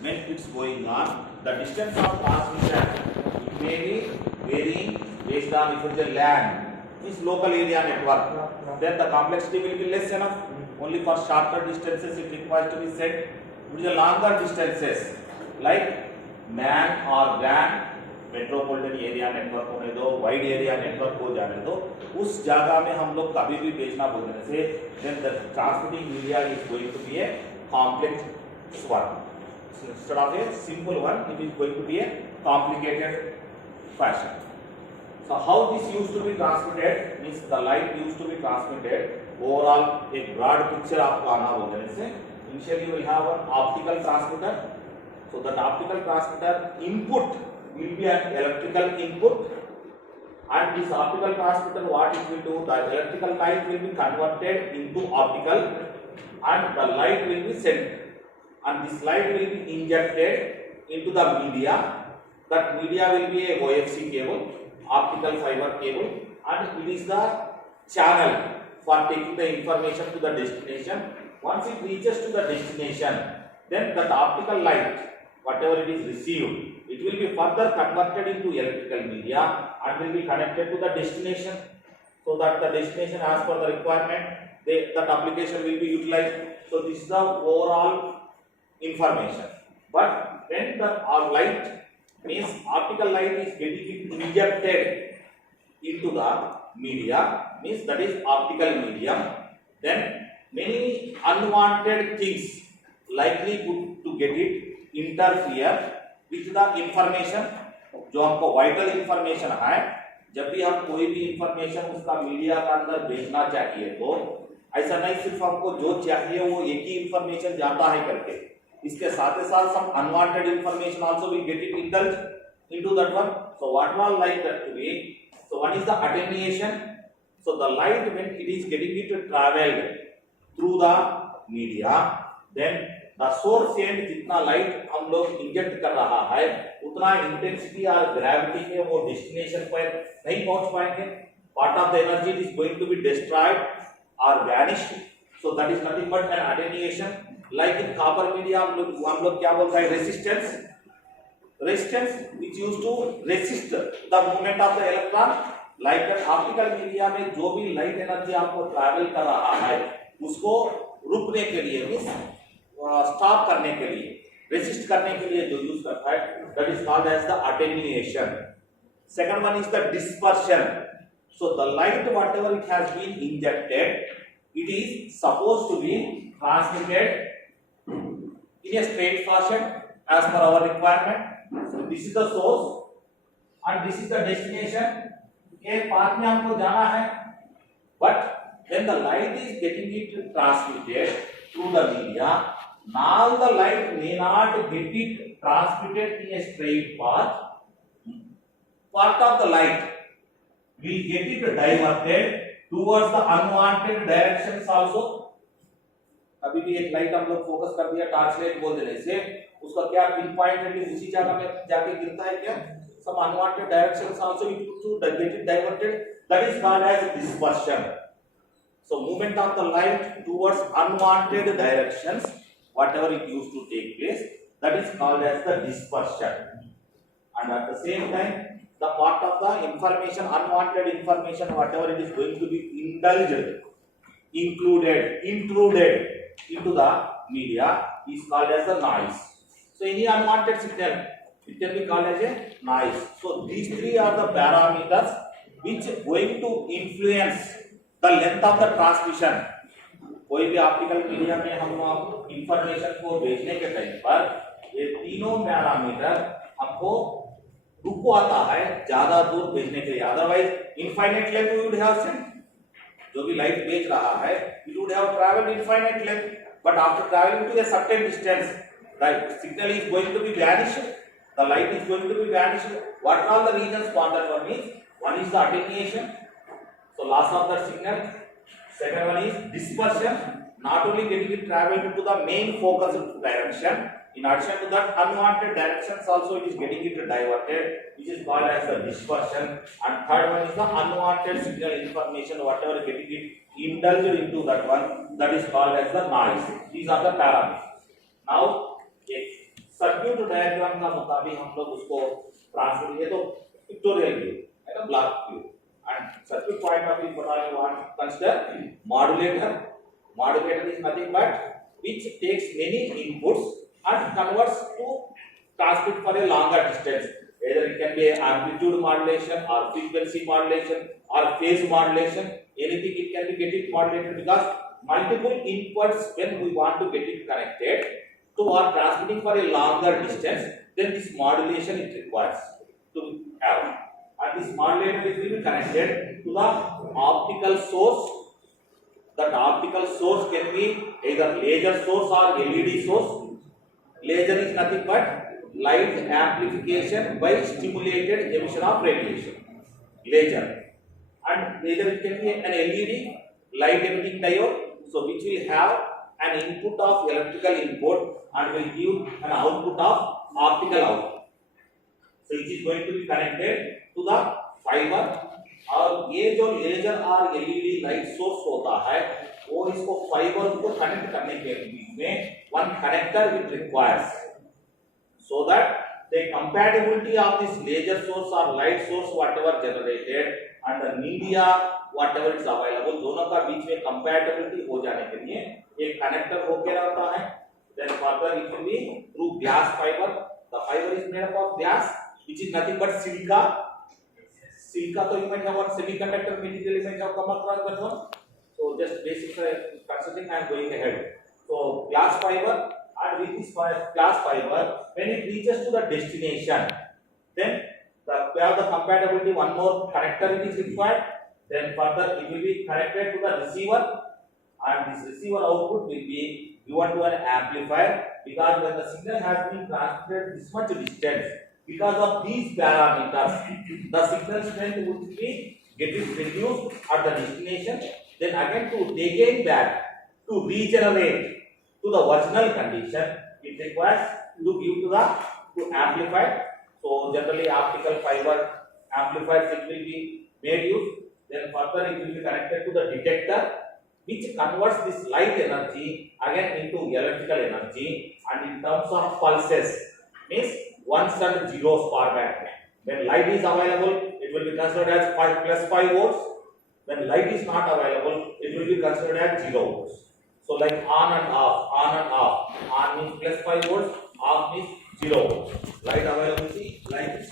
when it's going on, the distance of transmission it may be varying based on if it's a land, means local area network, then the complexity will be less enough. Only for shorter distances it requires to be sent. If it is a longer distances like man or van, metropolitan area network होने दो, wide area network हो जाने दो, उस जगह में हम लोग कभी भी भेजना बोलने से then the transmitting media is going to be a complex one. So instead of a simple one, it is going to be a complicated fashion. So how this used to be transmitted means the light used to be transmitted. Overall, a broad picture आपको आना बोलने से initially you will have an optical transmitter. So that optical transmitter input will be an electrical input, and this optical transmitter what it will do, the electrical light will be converted into optical and the light will be sent, and this light will be injected into the media. That media will be a OFC cable, optical fiber cable, and it is the channel for taking the information to the destination. Once it reaches to the destination, then that optical light whatever it is received, it will be further converted into electrical media and will be connected to the destination, so that the destination as per the requirement that application will be utilized. So this is the overall information. But when the light means optical light is getting injected into the media, means that is optical medium, then many unwanted things likely to get it interfere with the information जो हमको vital information है. जब भी हम कोई भी information उसका media के अंदर भेजना चाहिए तो ऐसा नहीं सिर्फ हमको जो चाहिए वो एक ही इंफॉर्मेशन जाता है करके, इसके साथ ही साथ some unwanted information also will get it indulge into that one. So what were like that to be, so what is the attenuation. So the light when it is getting it travelled through the media, then the source and जितना light हम लोग inject कर रहा है उतना intensity और gravity में वो डेस्टिनेशन पर नहीं पहुंच पाएंगे. Part of the energy is going to be destroyed और vanished. So that is nothing but an attenuation. Like in copper media हम लोग क्या बोलते हैं, resistance. Resistance which used to resist the movement of the electron. Like an optical media में जो भी light energy आपको ट्रैवल कर रहा है उसको रुकने के लिए मींस स्टॉप करने के लिए, रेसिस्ट करने के लिए जो यूज करता है that is called as the attenuation. Second one is the dispersion. So the light whatever it has been injected it is supposed to be transmitted in a straight fashion as per our requirement. So this is the source and this is the destination. एक path में हमको जाना है, but when the light is getting it transmitted through the media, now the light may not get it transmitted in a straight path. Part of the light will get it diverted towards the unwanted directions also. अभी भी एक light हम लोग focus कर दिया, torch light बोल देने से उसका क्या पिन पॉइंट उसी जगह में जाके गिरता है क्या, some unwanted directions also it to get it diverted. That is called as dispersion. So movement of the light towards unwanted directions, whatever it used to take place, that is called as the dispersion. And at the same time, the part of the information, unwanted information, whatever it is going to be indulged, intruded into the media is called as the noise. So any unwanted signal, it can be called as a noise. So these three are the parameters which going to influence the length of the transmission. कोई भी optical media में हम information को भेजने के time पर ये तीनों पैरामीटर हमको रुकवाता है ज्यादा दूर भेजने के लिए. Otherwise infinite length we would have sent. जो भी लाइट भेज रहा है it would have travelled infinite length, but after travelling to a certain distance the signal is going to be vanished, the light is going to be vanished. What are the reasons for that one is, one is the attenuation, so loss of that signal. Second one is dispersion, not only getting it traveled to the main focus direction, in addition to that unwanted directions also it is getting it diverted, which is called as the dispersion. And third one is the unwanted signal information, whatever getting it indulged into that one, that is called as the noise. These are the parameters. Now a circuit circuit diagram का मुताबिक हम लोग उसको transfer, ये तो pictorial view है ना, block view, and circuit point of view बता रहे want consider modulator. Modulator is nothing but which takes many inputs and converts to transmit for a longer distance. Either it can be amplitude modulation or frequency modulation or phase modulation. Anything it can be get it modulated, because multiple inputs when we want to get it connected to or transmitting for a longer distance, then this modulation it requires to have. And this modulator will be connected to the optical source. That optical source can be either laser source or LED source. Laser is nothing but light amplification by stimulated emission of radiation. Laser. And either it can be an LED, light emitting diode, so which will have an input of electrical input and will give an output of optical output. So it is going to be connected to the fiber. और ये जो laser और LED light source होता है वो इसको fibre को connect करने के बीच में one connector which requires, so that the compatibility of this laser source or light source whatever generated and the media whatever is available, दोनों का बीच में compatibility हो जाने के लिए एक कनेक्टर होके रहता है. Then further it will be through glass fiber. The fiber is made up of glass which is nothing but silica. Silica तो you might have one semiconductor material, you might have come across that one. So just basic considering I am going ahead. So glass fiber, and with this glass fiber, when it reaches to the destination, then we have the compatibility. One more connector it is required. Then further it will be connected to the receiver, and this receiver output will be given to an amplifier, because when the signal has been transmitted this much distance, because of these parameters, the signal strength would be getting reduced at the destination. Then again to take it back to regenerate to the original condition, it requires to give to amplifier. So generally optical fiber amplifiers it will be made use. Then further it will be connected to the detector, which converts this light energy again into electrical energy, and in terms of pulses means ones and zeros format. When light is available, it will be considered as 5 plus 5 volts. When light is not available, it will be considered as 0 volts. So like on and off, on and off. On means plus 5 volts, off means 0 volts. Light availability, light is